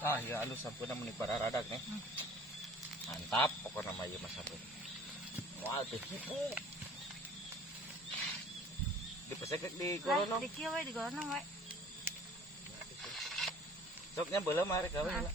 Ah ya alus sampun na muni pararadag nih. Mantap pokoknya mah ieu mah sampun. Wah teh hipo. Dipesek di Lah, gorono. di kieu we di gono we. Soknya beuleuh mah rek gawe heula.